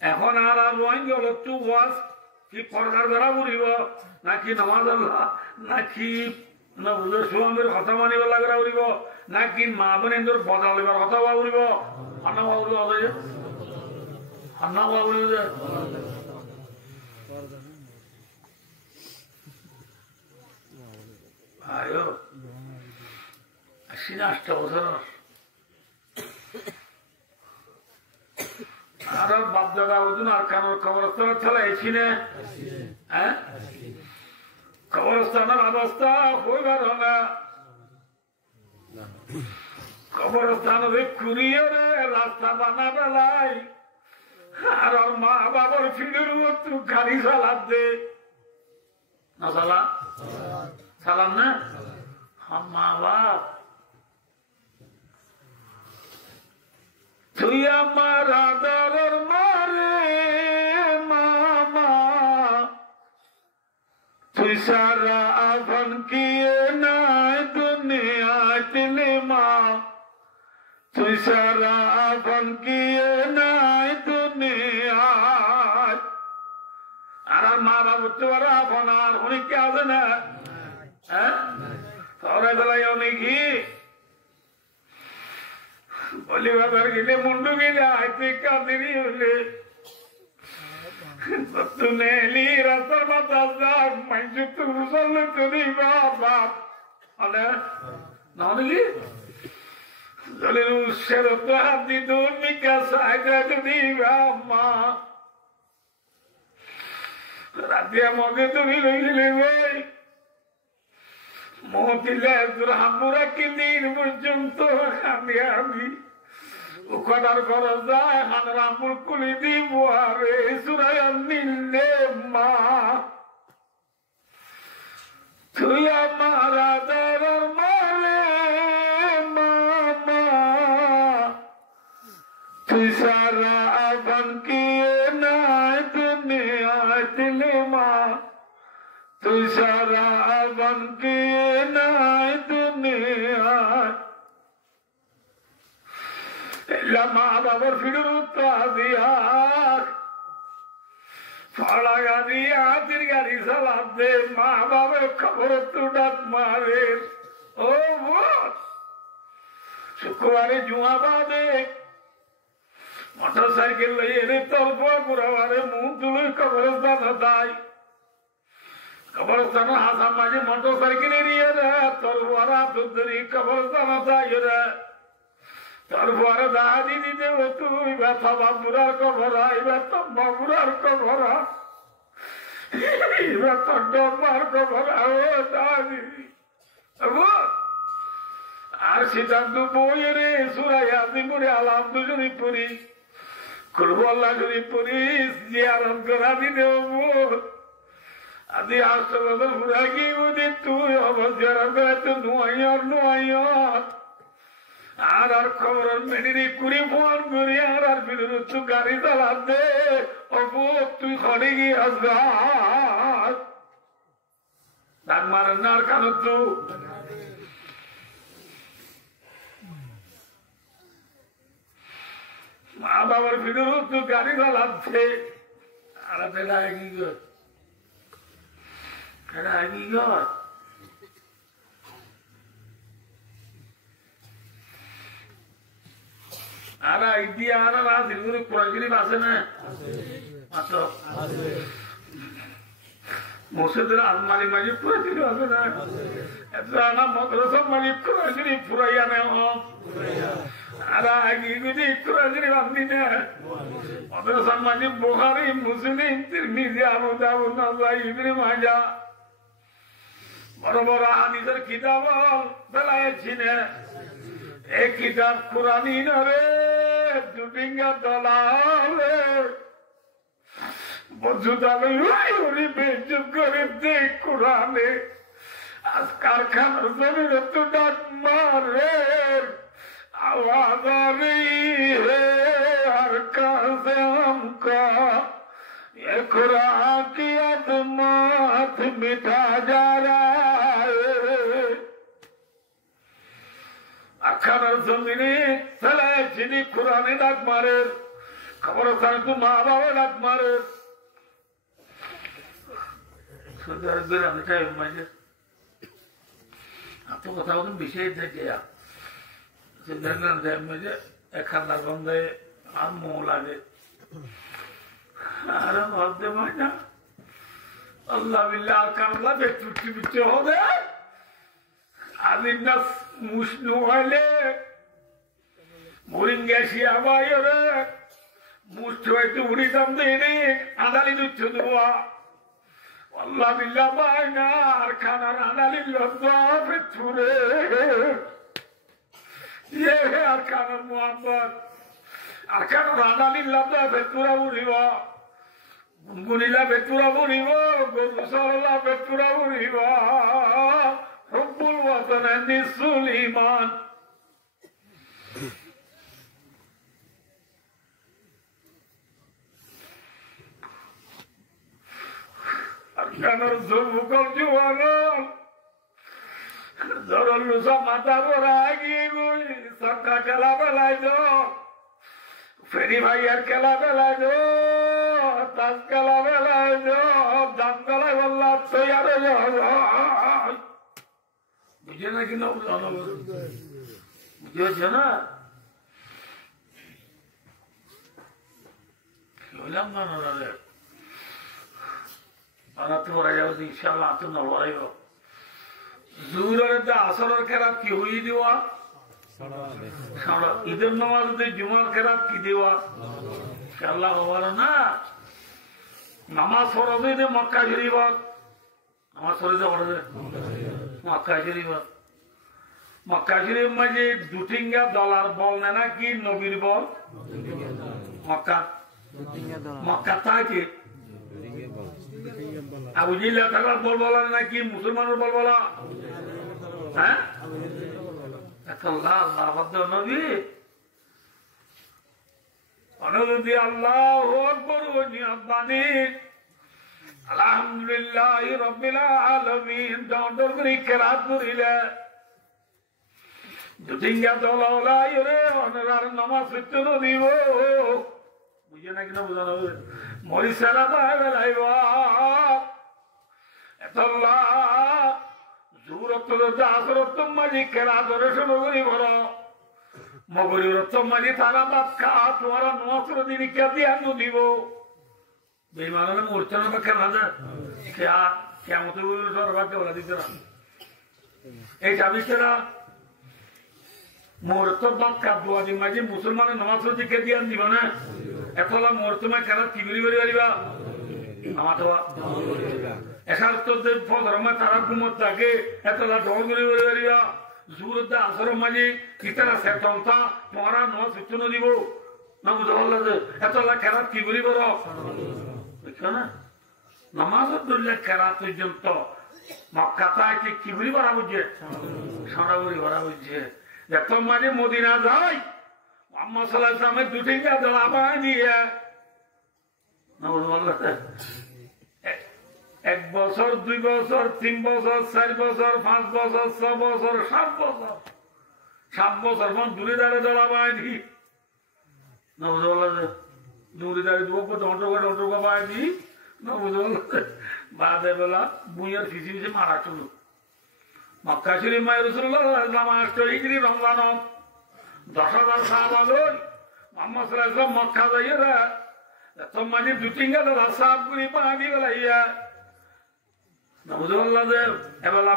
এখন আর আর রোহিং গেল টু ওয়াজ কি পর্দার দ্বারা উড়িব নাকি নামাজ আল্লাহ নাকি স্বামীর কথা মানিব লাগা উড়িব নাকি মা বোনের বদলিবার কথা উড়িব আন্না উড়িব আন্না উড়িব যে আয়ো 80-8 বছর আর বাপ দাদা ওজন আর কানোর কবরস্থানের ছেলে এসিনে হ্যাঁ কবরস্থানের অবস্থা হইবার না কবরস্থান কুড়িয়ে রে রাস্তা বানাবে লাই আর মা বাবার ফিরের তুই গাড়ি চালাব দে না চালা চালাম না মা বাপ তুই আমার আদরের মারে মামা তুই সারা আভন কিয়ে নাই দুনিয়া চলে মা তুই সারা আভন কিয়ে নাই দুনিয়া আর মা বাবু তোর আভন আর অনেকে আছে না হ্যাঁ তোরা বেলায় অনেকই বলি বাবার গেলে মুন্ডু গেলে আইতে কাঁদেরি হলে তুই এলি রাস্তার মাথা যাক মাইজু তুই চললে তুই বাপ আলে না নাকি জলের উৎসের তো হাত দি দূর বিকাশ আইতে যদি মা রাতিয়া মগে তুমি রইলে ভাই মহতিলে হামুরা কিদিন পর্যন্ত আমি ওখানার ঘরে যায় হানরামুর কুলি দিব আরে সুরায় নিলে মা তুই আমার আদরের মারে মামা তুই সারা আভন কিয়ে নাই দুনিয়ায় দিলে মা তুই সারা আভন কিয়ে নাই দুনিয়ায় মা বাবার ফিরের উত্তর দিয়া ফাড়া গাড়ি হাতির গাড়ি চালাব দে মা বাবার খবর তো ডাক মারে ও শুক্রবারে জুয়া বাদে মোটর সাইকেল এনে তর্প ঘুরাবারে মুখ তুলে কবরস্থান দায় কবরস্থান হাসাম মাঝে মোটর সাইকেল এড়িয়ে রে তরবারা তুই কবরস্থান দায় রে তারপরে দাদি দিতে তুই ব্যথা বাবুরার কবরা এবার তো বাবুরার কবরা এবার তো ডম্বার কবরা ও দাদি আর সিদ্ধান্ত বই রে সুরাই আজিমুরে আলহামদুলিল্লাহ পড়ি করবো আল্লাহ যদি পড়ি জিয়ারত করা দিতে আদি 8 বছর ঘুরা গিয়ে বুঝি তুই অবশ্যই করে তো নোয়াইয়ার আর আর খবর মেডিরি কুড়ি ফোন করি আর আর বিরুদ্ধ তুই গাড়ি চালাব দে অপু তুই খড়ে গিয়ে আসগার ডাক মারেন না আর কানো তু মা বাবার বিরুদ্ধ তুই গাড়ি চালাচ্ছে আর পেলা কি গর পেলা কি গর আর ইডিয়া আর রাজনীতি কোরআন শরীফ আছে না মাত্র মসজিদের আলমারি মাঝে কোরআন শরীফ আছে না এটা মাদ্রাসা মাঝে কোরআন শরীফ ফুরাইয়া নেও আর আগে যদি কোরআন শরীফ আপনি না মাদ্রাসা মাঝে বুখারী মুসলিম তিরমিজি আবু দাউদ নাসাই ইবনে মাজাহ বড় বড় হাদিসের কিতাব বেলায়েছি না एक किताब कुरानी न रे दुटिंगा दलाले बजुदा में उरी बेइज्जत करे दे कुराने आज कारखाना जमीन तो डाक मारे आवाज आ रही है हर से हमका ये कुरान की अजमत मिटा जा रहा है আখানার জমিনে ফেলায় যিনি কোরআনে ডাক মারেন কবরস্থানে তো মা বাবা ডাক মারে এত কথা বলুন বিষয় থেকে খান্নার বন্ধে আর মো লাগে আরে ভাবতে পারি না আল্লাহ বিল্লাহ আর কান্লা বেচুটি বিচ্ছে হবে আদিন না মুসনু হইলে মরিং গেছি আবার মুষ্ট হয়তো উড়িতাম দিনে আদালি দুচ্ছ দেওয়া আল্লাহ বিল্লাহ পায় না আর খানার আদালি লজ্জা ছুড়ে আর খানার মোহাম্মদ আর খানার আদালি লজ্জা ভেতুরা উড়িব গুনগুনিলা ভেতুরা উড়িব গরু সরলা ভেতুরা উড়িব রব্বুল ওয়াতন নিসুল ঈমান Arkanor zulmukol juwanol Zorol lusa mata boragi gui Sakka kala belai jo Feri bhaiar kala belai jo Tas kala belai jo Dam kala wallah toyare jo Bujhe na ki na bujhana Bujhe hoche na Yolam na nare আনাতে ভরা যাবো ইনশাআল্লাহ আতো না ভরাইব জুহুরের আসরের খেরাত কি হই দেওয়া ঈদের নামাজ জুমার খেরাত কি দেওয়া ইনশাআল্লাহ হবার না নামাজ ফরজে দে মক্কা শরীফ নামাজ ফরজে পড়বে মক্কা শরীফ মক্কা শরীফ মাঝে দুটিঙ্গা ডলার বল না কি নবীর বল মক্কা মক্কা থাকে আবু জিলা তাকার বল বলা নাকি মুসলমানের বল বলা হ্যাঁ নবী অনুরোধী আল্লাহ আকবার নিয়াবানি আলহামদুলিল্লাহ রাব্বিল আলামিন দৌড় করে কেরাত করিলে দুটিঙ্গা দলাওলা ইরে অনরার নামাজ পড়তে দিব বুঝে না কিনা বুঝানো মরিসালা বাগাইব এতল্লাহ জুরত্ব আসরত্ব মাঝি খেলা ধরে শুরু করি বড় মগরিরত্ব মাঝি তারা বাদ খা তোমার নসর দিন কে দিয়ে দিব বেমানে মরছে না বা খেলা যায় কেমন সরকারকে বলা দিতে না এই চাবিছেরা মুহূর্ত বাদ খা দুয়াদি মাঝি মুসলমানের নমাজ দিকে দিয়ে দিব না এতলা মুহূর্তমে খেলা কি বলি বলি পারিবা আমার তো একাত্তর তারা ঘুমত থাকে এতলা ঢল করে বলি পারিবা জুরুদ্দা আসর মাঝি কিতারা সেতলতা তোমার নয় সূচনা দিব না বুঝা বললে এতলা খেলা কি বলি বলো বুঝছো না নামাজ ধরলে খেলা পর্যন্ত মক্কাতায় কি বলি ভরা বুঝছে সারা বলি ভরা বুঝছে এত মাঝে মদিনা যায় মোহাম্মদ সাল্লাল্লাহু আলাইহি ওয়াসাল্লামের দুটিঙ্গা দলা বাই দিয়ে এক বছর 2 বছর 3 বছর 4 বছর 5 বছর 6 বছর 7 বছর 7 বছর মন দূরে দাঁড়ে দলা বাই দি না বুঝলো দূরে দাঁড়ে দুটো ডন্টো বাই দি না বুঝলো বাদে বেলা বুইয়ের ফিসি ফিসি মারা চলো মক্কা শরীফ মায়ের রাসূলুল্লাহ সাল্লাল্লাহু আলাইহি ওয়াসাল্লাম হিজরি রমজান 10,000 সাহাবা লই মোহাম্মদ সাল্লাল্লাহু আলাইহি ওয়াসাল্লাম মক্কা যাইরা তোমাদের দুটিঙ্গা দলা সাফ করে পানি গলাইয়া নবুল্লাহ দে এবেলা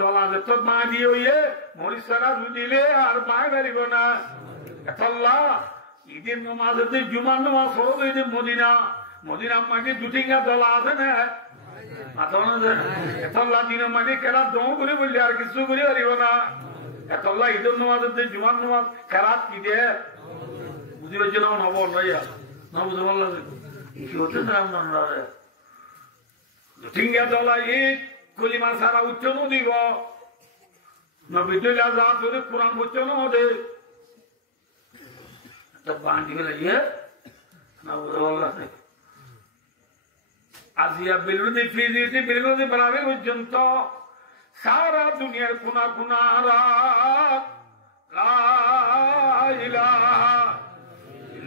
দলা যে তো মা দিয়ে হইয়ে মরিসারা দিলে আর পায় পারিব না এতল্লাহ ঈদের নামাজে জুমার নামাজ ফরজ হইতে মদিনা মাঝে দুটিঙ্গা দলা আছে না এতল্লাহ দিনের মাঝে খেলা দম করে বললে আর কিছু করে পারিব না এতল্লাহ ঈদের নামাজে জুমার নামাজ খেলা কি দে বুঝি পারছি না নবল নাইয়া না বুঝতে পারলাম কি হচ্ছে না আমরা ঠিঙ্গা দলা ঈদ কলিমা সারা উচ্চন দিব নবীদুল্লাহ যা তোর কোরআন উচ্চন দে বাঁধি গেলে ইয়ে না বুঝতে পারলাম আজিয়া বিরোধী ফিরিতি বিরোধী বাড়াবে পর্যন্ত সারা দুনিয়ার কোনা কোনা রাত লা ইলাহা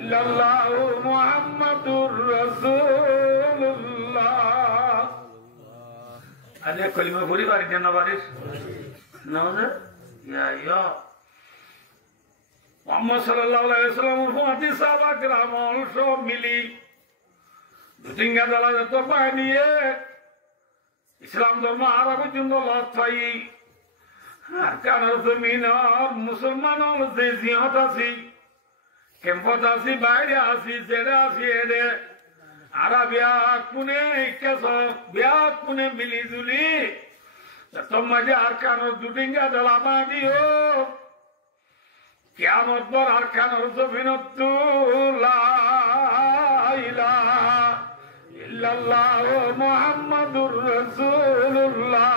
ইল্লাল্লাহু মুহাম্মাদুর রাসূলুল্লাহ। আরে কলিমা পড়ি বাড়ি দেন বাড়ির নামাজে ইয়া মুহাম্মদ সাল্লাল্লাহু আলাইহি ওয়াসাল্লামের উম্মতি সাহাবা کرام সব মিলি দুটিঙ্গা দলা তো বানিয়ে ইসলাম ধর্ম আরো পর্যন্ত লড়াই কারণ জমিনের মুসলমানের যে জিহত আছি কেম্পত আছি বাইরে আছি জেলে আছি এডে আরা ব্যাগ কোনে কেস ব্যাগ কোনে মিলি জুলি তোমাকে আর কারণ দুটিঙ্গা দলা বানিও কিয়ামত পর আর কারণ জমিনত লা ইলাহা ইল্লাল্লাহু মুহাম্মাদুর রাসূলুল্লাহ।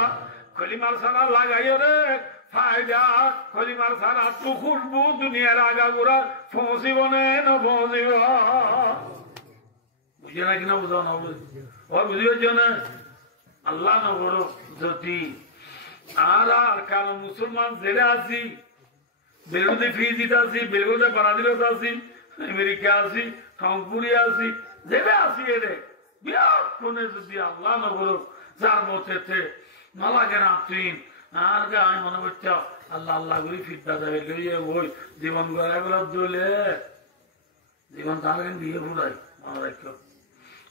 কলিমার সারা লাগাইও রে ফায়দা কলিমার সারা তো খুলবো দুনিয়ার আগাগোড়া পৌঁছিব না পৌঁছিব বুঝে না কিনা বুঝাও না বুঝিও না আল্লাহ না বড় যদি আর কারণ মুসলমান জেলে আছি বেলুদে ফি দিতে আছি বেলুদে বারাদিলত আছি আমেরিকা আছি রংপুরে আছি জেলে আছি এরে বিরাট কোনে যদি আল্লাহ না বড় যার মতে নালাগে না তুই আর গায়ে মনে করছে আল্লাহ আল্লাহ করে ফিরতে যাবে লইয়ে ওই জীবন গড়াগুলো দলে জীবন তাহলে বিয়ে ফুরাই মনে রাখো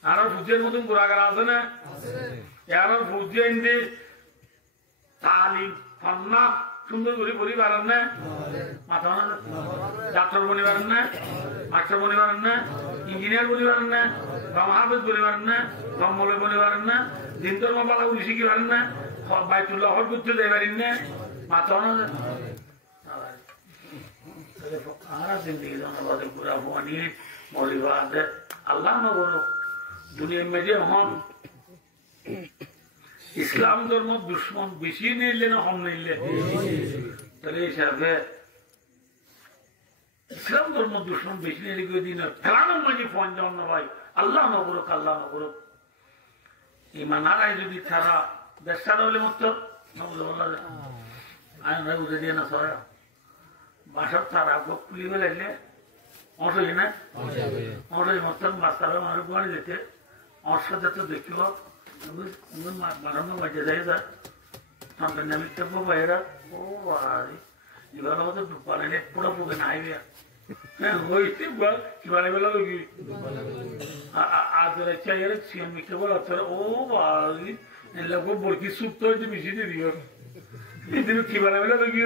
আর ফুজের মতন ঘোরাঘাড়া আছে না আর ফুজে ইন্দি তালিম ফন্না সুন্দর করে পড়ি পারেন না মাথা ডাক্তার বনি পারেন না মাস্টার বনি পারেন না ইঞ্জিনিয়ার বনি পারেন না হাফেজ বনি পারেন না কম্বলে বনি পারেন না দিন ধর্ম পালা উনি শিখি পারেন না বাইতুল্লাহ হল করতে যাই পারেন না মাথা আল্লাহ না বলো দুনিয়ার মেজে হন ইসলাম ধর্ম দুশ্মন বেশি নিলে না কম নিলে তাহলে হিসাবে ইসলাম ধর্ম দুশ্মন বেশি নিলে দিন ফেলানোর মাঝে ফোন যাও না ভাই আল্লাহ না করুক আল্লাহ না করুক ইমান হারাই যদি ছাড়া ব্যবসা হলে মত আইন বুঝে দিয়ে না সবাই বাসার তারা পুলি বেলাইলে অটোই না অটোই মত মাস্টার আমার বাড়ি যেতে আমার সাথে তো দেখিব বাড়ানো বাজে যায় আমি চাপবো বাইরা ও ভাই এবার আমাদের বানাইলে পুরো পুকে নাই হ্যাঁ হয়েছে কি বানাই বেলা লোকি আদর চাই মিঠে বলা ও ভাই এলাকা বরকি সুপ্ত হয়েছে মিশিয়ে দিয়ে দিও এদিন কি বানাই বেলা লোকি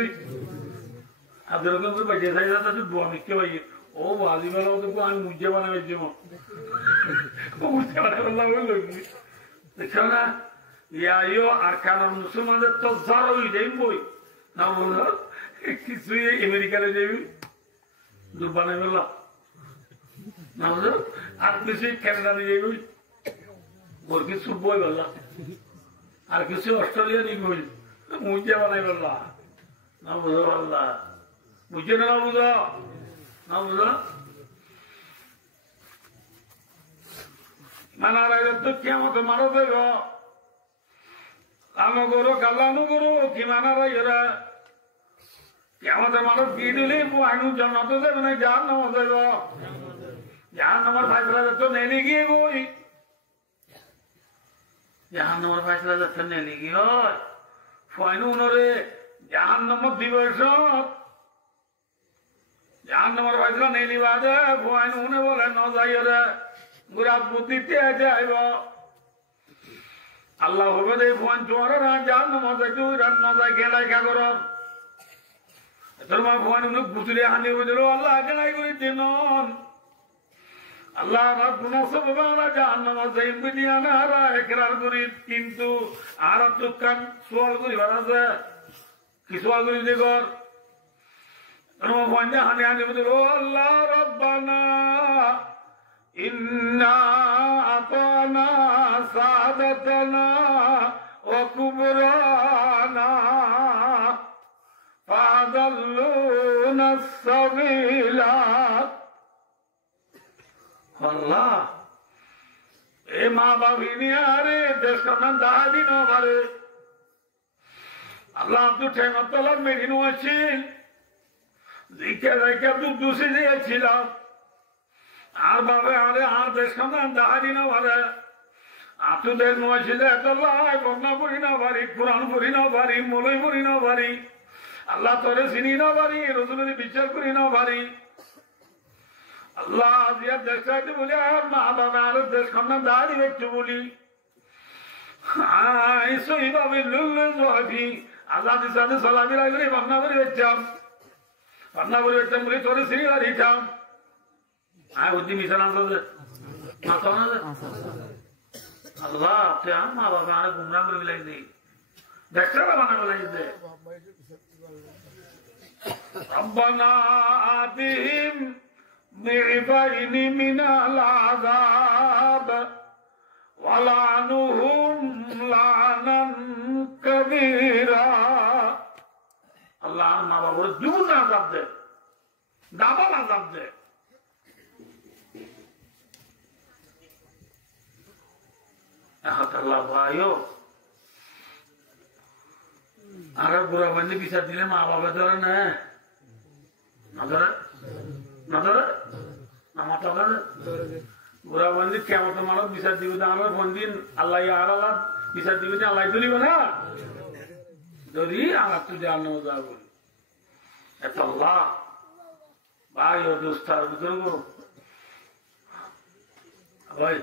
আদর বাজে যায় তাদের দোয়া মিখতে পাই ও বাজি বেলা ওদের আমি মুজে বানাই মুজে বানাই বেলা লোকি দেখো না ইয়ো আর কারণ মুসলমানদের তো জ্বর ওই যাই বই না বলো কিছুই আমেরিকাতে যাবি দুর্বানে বললাম না বুঝো আর কিছুই ক্যানাডাতে যাবি ওর কিছু বই বললাম আর কিছু অস্ট্রেলিয়া নিয়ে বই মুজে বানাই বললাম না বুঝো বললা বুঝে না বুঝো না বুঝো মানার আগে তো কেমন মারো দেব আনো করো কাল্লানো করো কি মানার এরা কেমন মানুষ কি দিলে আইনু জন্মতে দেবে না যার নাম দেব যার নামার ফাইসলা যাচ্ছে নেলি গিয়ে বই যার নামার ফাইসলা যাচ্ছে নেলি গিয়ে হয় ফয়নু উনরে যার নম্বর দিবস যার নম্বর ফাইসলা নেলি বাদে ফয়নু উনে বলে ন যাই রে গুরাত বুদ্ধিতে যাইব আল্লাহ হবে দে ফোন তোমার যার নম্বর যাইতে ন যাই গেলাই কাগর তোর মা ফোন উনি গুতুলে হানি বুঝল আল্লাহ গেলাই করে দিন আল্লাহ আমার গুণা সব যার নম্বর যাই বিদিয়া না হারা একরার করি কিন্তু আর চোখান সোয়াল করি আছে কি সোয়াল করি দেখর তোর মা ফোন দিয়ে হানি হানি বুঝল আল্লাহ রব্বানা إنا أطعنا سادتنا وكبرانا فأضلونا السبيل الله এ মা বাবিনী আরে দেশটা দাদি নবারে আল্লাহ তো ঠেঙ্গতলা মেরিনো আছে দেখে দেখে দুধ দুষে দিয়েছিলাম আর বাবে আরে আর দেশখানা দাহারি না পারে আতুদের মসজিদে এতলাই বন্যা করি না পারি কোরআন করি না পারি মলই করি না পারি আল্লাহ তোরে চিনি না পারি রসুলের বিচার করি না পারি আল্লাহ আজিয়ার দেশটাকে বলি আর মা বাবা আর দেশখানা দাহারি একটু বলি এইভাবে আজাদি সাথে সালামি লাগলে বন্যা করে বেচাম বলে তোরে চিনি পারিতাম আর বুদ্ধি মিশন আছে মাথা না আল্লাহ তুই আমার মা বাবা অনেক গুমরা করে লাগবে দেখতে বানানো লাগবে ربنا آتهم ضعفين من العذاب ولعنهم لعنا كبيرا আল্লাহ আর মা বাবার দ্বিগুণ আযাব দে ডাবল আযাব দে আল্লাহ ভাইও আর বুড়া বান্ধে বিচার দিলে মা বাবা ধরে না ধরে না ধরে আমার টাকা বুড়া বান্ধি কেমন মানুষ বিচার দিবে আমার বন্দিন আল্লাহ আর আল্লাহ বিচার দিবে আল্লাহ ধরিব না ধরি আমার তুই জানো যা বলি এত আল্লাহ ভাই ও দোস্তার ভিতরে ভাই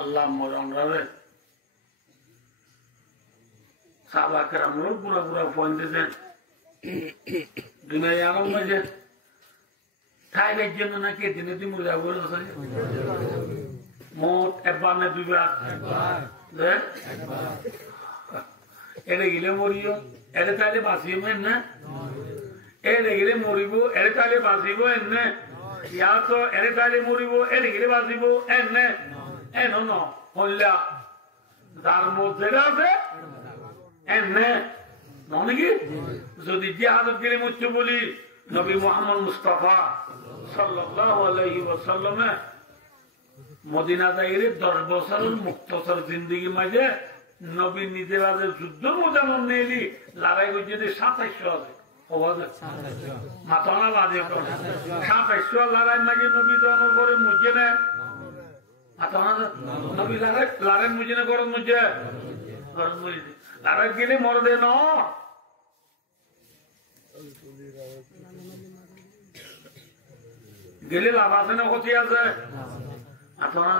আল্লাহ মরে সাহাবাকের আমরাও পুরা পুরা ফোন দিতেন দুনিয়ায় আরাম বাজে খাইবার জন্য নাকি দিনে দিন মজা করে মোট একবার না দুইবার এড়ে গেলে মরিও এড়ে তাহলে বাঁচিব না এড়ে গেলে মরিব এড়ে তাহলে বাঁচিব এনে ইয়া তো এড়ে তাহলে মরিব এড়ে গেলে বাঁচিব এনে এন হল্লা তার মধ্যে আছে এনে মনে কি যদি জিহাদত গেলে মুচ্ছ বলি নবী মুহাম্মদ মুস্তাফা সাল্লাল্লাহু আলাইহি ওয়াসাল্লামে মদিনা যাইলে 10 বছর মুক্তসর জিন্দেগি মাঝে নবী নিজের আগে যুদ্ধ মোজামন নেলি লড়াই করছে 2700 আছে মাথা না বাজে 2700 লড়াই মাঝে নবী জন করে মুজে না মাথা না নবী লড়াই মুজে না করে মুজে লড়াই গেলে মরদে ন গেলে লাভ আছে না ক্ষতি আছে মাথা না